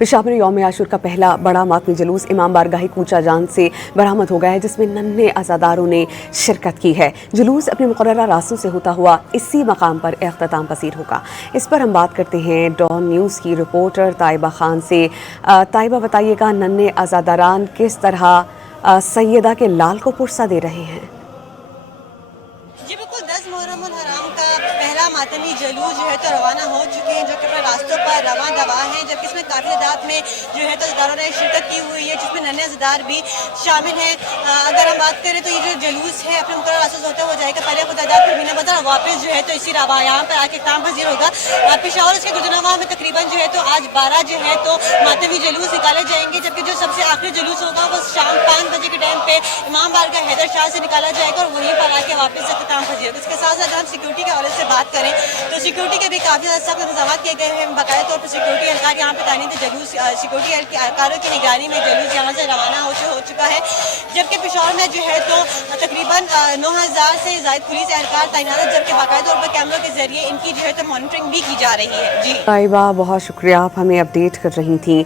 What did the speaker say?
पेशावर यौम आशूर का पहला बड़ा मातमी जुलूस इमाम बारगाह कूचा जान से बरामद हो गया है, जिसमें नन्हे अज़ादारों ने शिरकत की है। जुलूस अपने मुकर्ररा रास्तों से होता हुआ इसी मकाम पर इख्तिताम पसीर होगा। इस पर हम बात करते हैं डॉन न्यूज़ की रिपोर्टर ताइबा खान से। ताइबा, बताइएगा नन्हे अज़ादारान किस तरह सैयदा के लाल को पुरसा दे रहे हैं? जी बिल्कुल, 10 मुहर्रम उल हराम का पहला मातमी जुलूस जो है तो रवाना हो चुके हैं, जो कि अपने रास्तों पर रवां दवा हैं, जबकि इसमें काफ़ी तादाद में जो है तो अज़ादारों ने शिरकत की हुई है, जिसमें नन्हे अज़ादार भी शामिल हैं। अगर हम बात करें तो ये जो जुलूस है अपने मुकर्रर रास्तों से होते हो जाएगा, पहले खुदादात फिर मीना बाज़ार, वापस जो है तो इसी रवा यहाँ पर आके इख्तिताम पज़ीर होगा। पेशावर इसके गुजरनवा में तकरीबन जो है तो आज 12 जो है तो मातमी जुलूस निकाले जाएंगे, जबकि जो सबसे आखिरी जुलूस होगा वो शाम 5 बजे के टाइम पे इमाम बारगाह हैदर शाह से निकाला जाएगा और वहीं पर आके वापस इख्तिताम पज़ीर होगा। इसके साथ साथ हम सिक्योरिटी के हवाले से बात करें तो सिक्योरिटी के भी काफ़ी ज़्यादा सख्त इंतजाम किए गए हैं। बाकायदा तौर पर सिक्योरिटी एहलकार यहाँ पे तैनात है। जुलूस सिक्योरिटी एहलकारों की निगरानी में जुलूस यहाँ से रवाना हो चुका है, जबकि पेशावर में जो है तो तकरीबन 9000 से ज़ायद पुलिस एहलकार तैनात है, जबकि बाकायदा तौर पर कैमरों के जरिए इनकी जो है तो मॉनिटरिंग भी की जा रही है। जी ताइबा, बहुत शुक्रिया, आप हमें अपडेट कर रही थी।